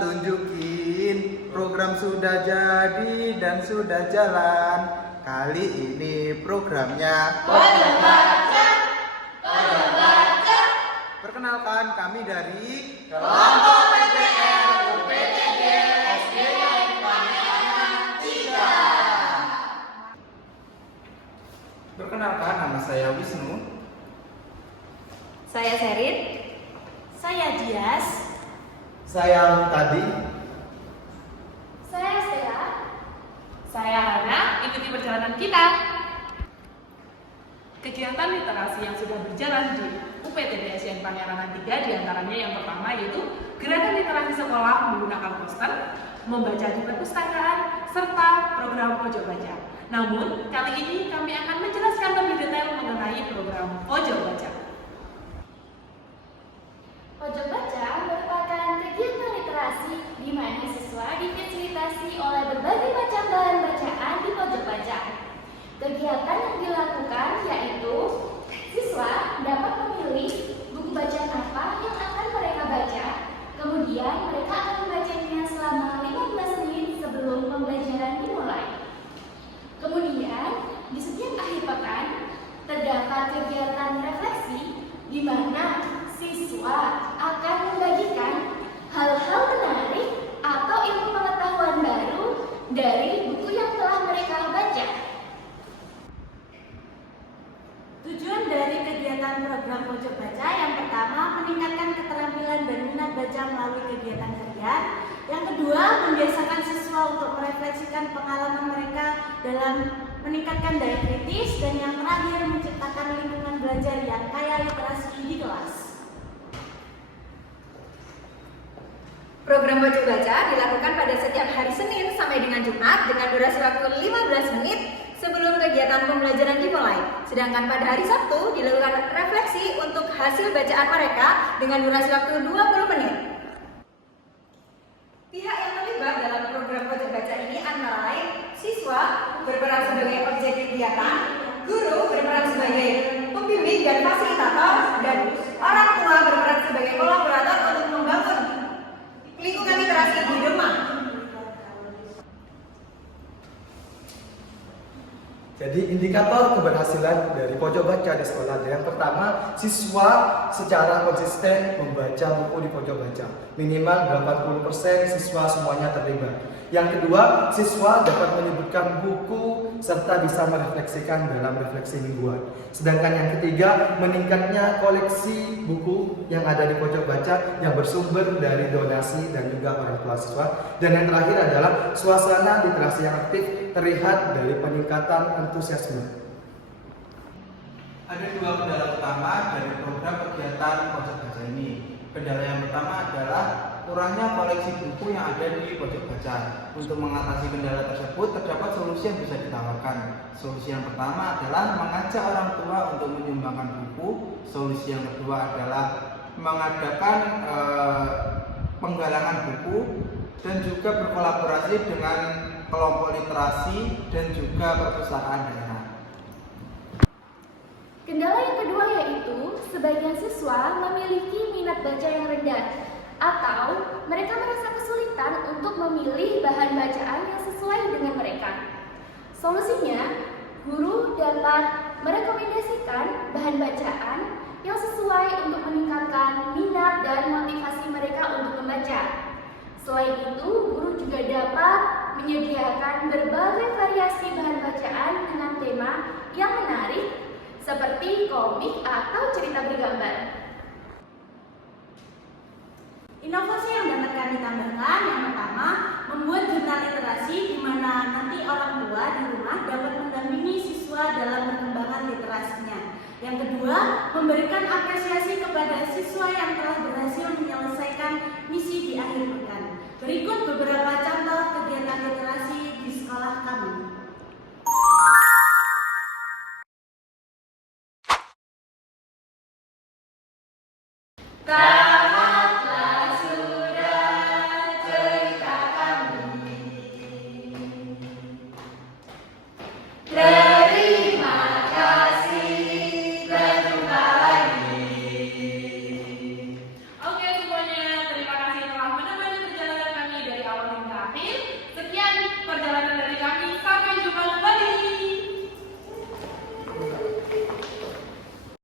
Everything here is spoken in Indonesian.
tunjukin, program sudah jadi dan sudah jalan. Kali ini programnya Pojok Baca. Pojok Baca. Perkenalkan, kami dari Kelompok PPL UPTG SDN Pangandaran 3. Perkenalkan, nama saya Wisnu. Saya Serin. Saya Dias. Saya Tadi. Saya Stella. Saya Hana. Ikuti perjalanan kita. Kegiatan literasi yang sudah berjalan di UPTG SDN Pangandaran 3 diantaranya yang pertama yaitu gerakan literasi sekolah menggunakan poster, membaca di perpustakaan, serta program Pojok Baca. Namun, kali ini kami akan menjelaskan lebih detail mengenai program Pojok Baca. Pojok Baca merupakan kegiatan literasi di mana siswa difasilitasi oleh berbagai macam bahan bacaan di Pojok Baca. Kegiatan yang dilakukan yaitu siswa dapat memilih buku bacaan apa yang akan mereka baca, kemudian mereka akan membacanya selama 15 menit sebelum pembelajaran dimulai. Kemudian, di setiap akhir pekan, terdapat kegiatan refleksi di mana siswa akan membagikan hal-hal menarik atau ilmu pengetahuan baru dari buku yang telah mereka baca. Tujuan dari kegiatan program Pojok Baca yang pertama meningkatkan keterampilan dan minat baca melalui kegiatan harian. Yang kedua, membiasakan siswa untuk merefleksikan pengalaman mereka dalam meningkatkan daya kritis. Dan yang terakhir, menciptakan lingkungan belajar yang kaya literasi di kelas. Program Pojok Baca dilakukan pada setiap hari Senin sampai dengan Jumat dengan durasi waktu 15 menit sebelum kegiatan pembelajaran dimulai. Sedangkan pada hari Sabtu dilakukan refleksi untuk hasil bacaan mereka dengan durasi waktu 20 menit. Pihak yang terlibat dalam program Pojok Baca ini antara lain siswa berperan sebagai objek kegiatan, guru berperan sebagai pembimbing dan fasilitator, dan orang tua berperan sebagai kolaborator untuk membangun lingkungan literasi di rumah. Jadi indikator keberhasilan dari Pojok Baca di sekolah, yang pertama, siswa secara konsisten membaca buku di Pojok Baca. Minimal 80% siswa semuanya terlibat. Yang kedua, siswa dapat menyebutkan buku serta bisa merefleksikan dalam refleksi mingguan. Sedangkan yang ketiga, meningkatnya koleksi buku yang ada di Pojok Baca yang bersumber dari donasi dan juga orang tua siswa. Dan yang terakhir adalah suasana literasi yang aktif terlihat dari peningkatan antusiasme. Ada dua kendala utama dari program kegiatan Pojok Baca ini. Kendala yang pertama adalah kurangnya koleksi buku yang ada di Pojok Baca. Untuk mengatasi kendala tersebut, terdapat solusi yang bisa ditawarkan. Solusi yang pertama adalah mengajak orang tua untuk menyumbangkan buku. Solusi yang kedua adalah mengadakan penggalangan buku dan juga berkolaborasi dengan kelompok literasi dan juga perpustakaan daerah. Kendala yang kedua yaitu sebagian siswa memiliki minat baca yang rendah atau mereka merasa kesulitan untuk memilih bahan bacaan yang sesuai dengan mereka. Solusinya, guru dapat merekomendasikan bahan bacaan yang sesuai untuk meningkatkan minat dan motivasi mereka untuk membaca. Selain itu, guru juga dapat menyediakan berbagai variasi bahan bacaan dengan tema yang menarik seperti komik atau cerita bergambar. Inovasi yang dapat kami tambahkan yang pertama, membuat jurnal literasi di mana nanti orang tua di rumah dapat mendampingi siswa dalam perkembangan literasinya. Yang kedua, memberikan apresiasi kepada siswa yang telah berhasil menyelesaikan misi di akhir pekan. Berikut beberapa contoh kegiatan literasi di sekolah kami. Tamatlah sudah cerita kami. Terima kasih, berjumpa lagi. Oke semuanya, terima kasih telah menemani perjalanan awal hingga akhir. Sekian perjalanan dari kami. Sampai jumpa